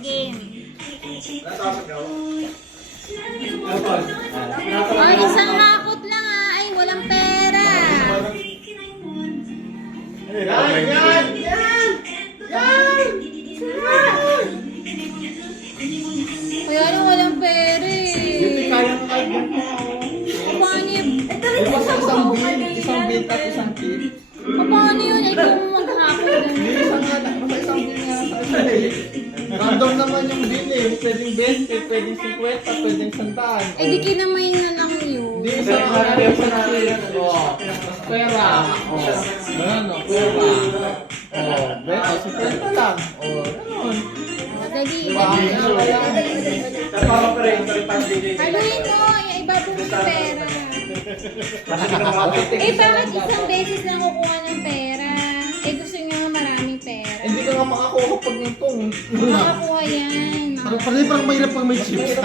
Game. Oh, isang hakot lang ah. Ay, walang pera. Kaya lang walang pera eh. Paano yun? Isang bit at isang tip. Paano yun? Ay, kung maghakot na. Isang bit nga sa isang bit. Random naman yung bill eh. Pwedeng 20, pwedeng 50, pwedeng 100. Eh, di kinamay na lang yun. Hindi, isang tip. Pera. Ganun o, pera. Beta, 50 lang. Ganun. Dali. Diba? Haluin mo. Ibabong mo sa pera. Eh, bakit isang beses lang kukuha ng pera? Eh, gusto nyo nga maraming pera. Hindi ka nga makakuha pag yung tong. Makakuha yan. Parang mahirap pang may chips.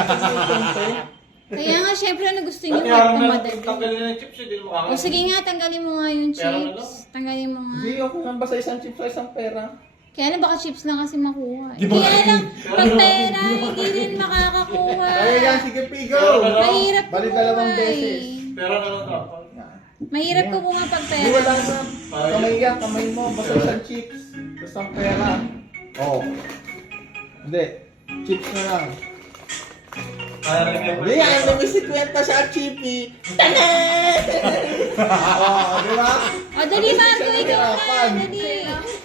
Kaya nga, syempre, ano gusto nyo kahit pamadali. Tanggalin na yung chips, hindi mo O sige nga, tanggalin mo nga yung chips. Tanggalin mo nga. Hindi, okay lang ba sa isang chip sa isang pera? Kaya na baka chips lang kasi makuha. Di ba Kaya kasi- lang, pag pera, hindi din makakakuha. Ay, yan, sige, pigo! Mahirap Bali kumuha dalawang beses. eh. Pero ano to? Mahirap kumuha pag Hindi, pera. wala na. Kamay yan, kamay mo. Basta isang chips. Isang pera. Oo. Hindi. Chips na lang. Hindi, ang dami si Kwenta sa chippy. Tanan! Oo, di ba? O, dali, Marco, Hindi ikaw siya na. nahirapan. Dali.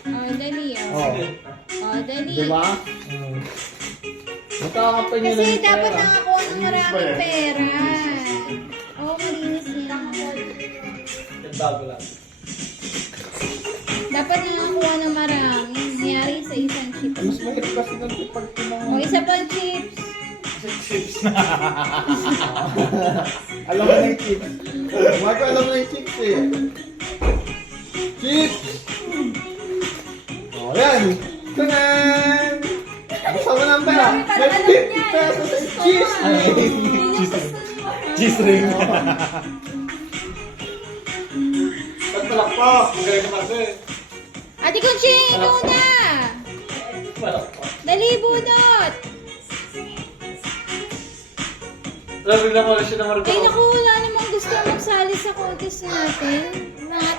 O, dali. O, Oo. dali. Di ba? Magkakapan niya Kasi dapat nakakuha ng maraming pera. Oo, malinis yan. Bago lang. Dapat nakakuha ng marami. Nangyari sa isang chips. Mas mahirap kasi ng pag pinang... O, isa pang chips. Alam mo na yung chips. Marco, alam mo na yung chips eh. Chips! O, yan. Tanan! Basta mo ng pera. May 50 pesos sa cheese! Cheese ring. Pagpalakpak! Magaling ka kasi. Ate Conching, ikaw na! Dali, bunot! Alam, bigla mo siya na Marco. Ay, naku, wala namang gusto magsali sa contest natin. Mga